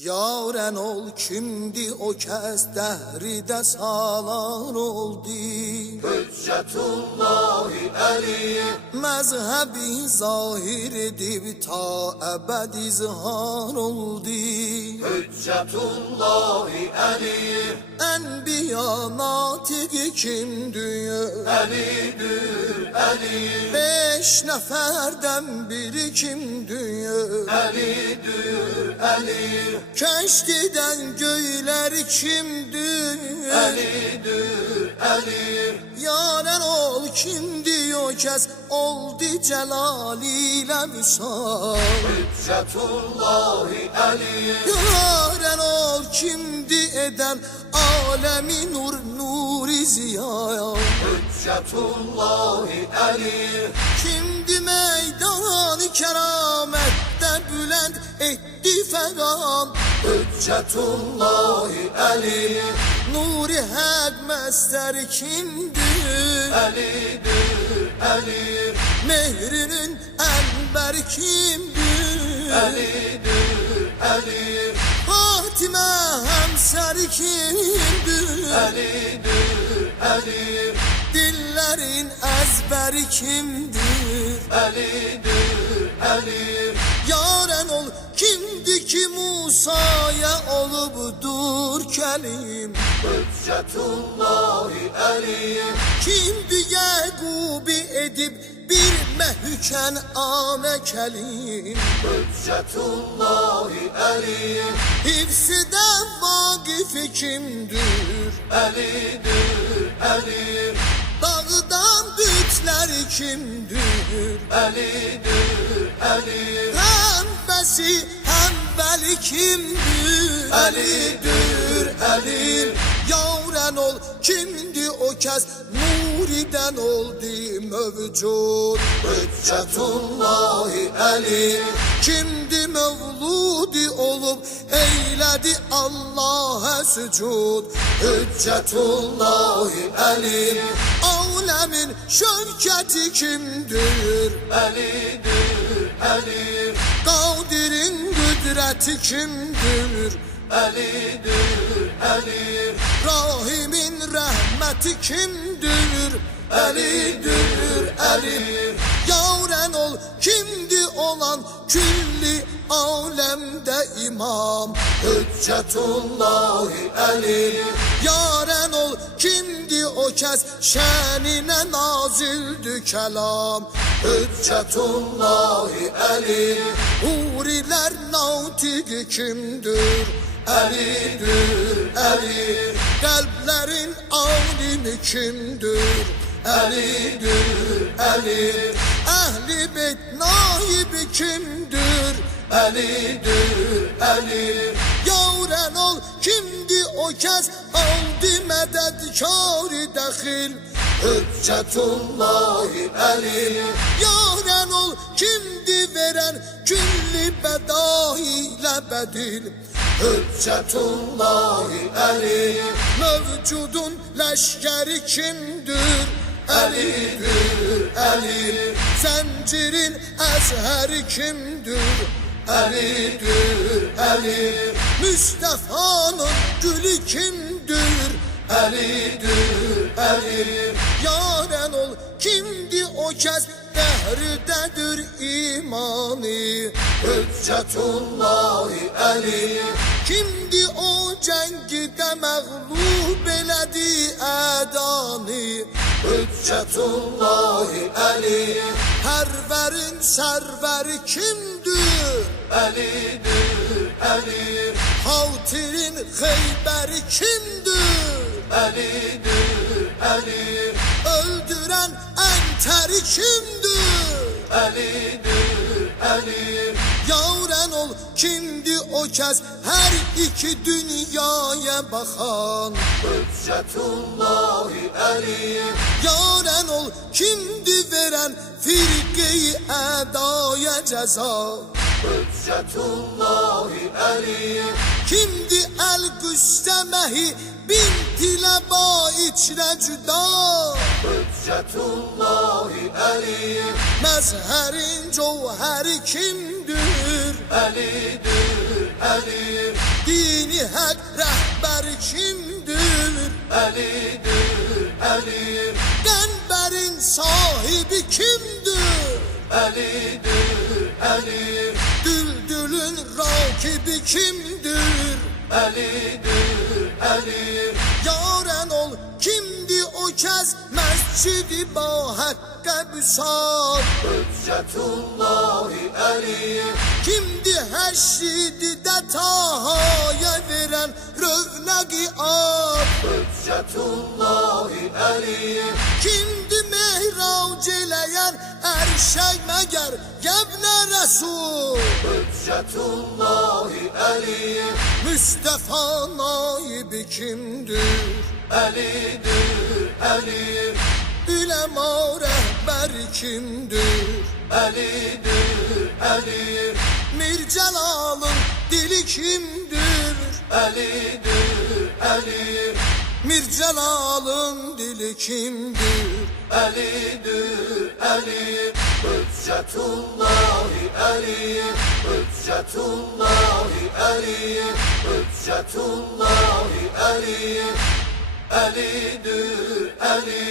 Yaren ol kimdi o kəs dəhrdə salan oldu. Hüccetullahi Əliyev Məzhəbi zahir edib ta əbəd izhar oldu. Hüccetullahi Əliyev Ənbiya natiqi kimdir? Əlidir, Əliyev 5 nəfərdən biri kimdir? Əlidir, Əliyev Kəştidən göylər kimdir? Əlidir, Əliyev Yaren ol kimdi o kəs oldu celal ilə vüsal. Hüccetullahi Əliyev Yaren ol kimdi eden alemi nur nuri ziya. Hüccetullahi Əliyev Kimdi meydan keramette bülent etti fegan. Hüccetullahi Əliyev Nuri hak mester kimdir? Əlidir, Əliyev Mehrinin enber kimdir? Əlidir, Əliyev Fatime hemser kimdir? Əlidir, Əliyev Dillerin ezberi kimdir? Əlidir, Əliyev Yaren ol kimdi ki Musa'ya olubdur kelim. Hüccetullahi Əliyev Kimdi Yakubi edip bir mehüken ame kelim. Hüccetullahi Əliyev Hifside vakifi kimdir? Əlidir, Əliyev Dağdan bütler kimdir? Əlidir, Əliyev Hembesi hembeli kimdir? Əlidir, Əliyev Yaren ol kimdi o kəs nuriden oldu mevcud. Hüccetullahi Əliyev Kimdi mevludi olup eyledi Allah'a sücud. Hüccetullahi Əliyev Alemin şevketi kimdir? Əlidir, Əliyev Kadir'in kudreti kimdir? Əlidir, Əliyev Rahimin rahmeti kimdir? Əlidir, Əliyev Yaren ol kimdi olan külli alemde imam. Hüccetullahi Əliyev Yaren ol kimdi o kəs şənine nazildi kelam. Hüccetullahi Əliyev Huriler natiqi kimdir? Əlidir, Əliyev Kalplerin alimi kimdir? Əlidir, Əliyev Ehli beyt naibi kimdir? Əlidir, Əliyev Yaren ol kimdi o kəs aldı mədədkari dəxil. Hüccetullahi Əliyev Yaren ol kimdi veren külli bedailə bedil. Hüccetullahi Əliyev Mevcudun leşkeri kimdir? Əlidir, Əliyev Zencirin ezheri kimdir? Əlidir, Əliyev Mustafa'nın gülü kimdir? Əlidir, Əliyev Yaren ol kimdi o kəs dəhridedir imani. Hüccetullahi Əliyev Kimdi o cengidə məğlub elədi ədani. Hüccetullahi Əliyev Pərverin sərveri kimdir? Əlidir, Əliyev Hatirin xeybəri kimdir? Əlidir, Əliyev Öldüren enteri kimdir? Əlidir, Əliyev Yaren ol kimdi o kəs her iki dünyaya bakan. Hüccetullahi Əliyev Yaren ol kimdi veren firqeyi ədaya ceza. Hüccetullahi Əliyev Kimdi el güstemehi binti leba içre cüda. Hüccetullahi Əliyev Mezherin cevheri kimdir? Əlidir, əli, Dini hak rehber kimdir? Əlidir, əli, Qəmbərin sahibi kimdir? Əlidir, əli, Düldülün rakibi kimdir? Əlidir, əli, Yaren ol kimdi o kez mescidi ba hakka büsat? Hüccetullahi Əli, Kimdi həşridi də tahaya verən rövnəqi ad? Hüccetullahi Əli, Kimdi mehrac eləyən ərşək məgər yevnə rəsul? Hüccetullahi Əli, Müstəfa naibi kimdir? Əlidir, əli, Üləma rəhbər kimdir? Əlidir, əli, Mir Cəlalın dili kimdir? Əlidir, əli, Mir Cəlalın dili kimdir? Əlidir, əli, Hüccetullahi Əli, Hüccetullahi Əli, Hüccetullahi Əli, Əlidir, əli,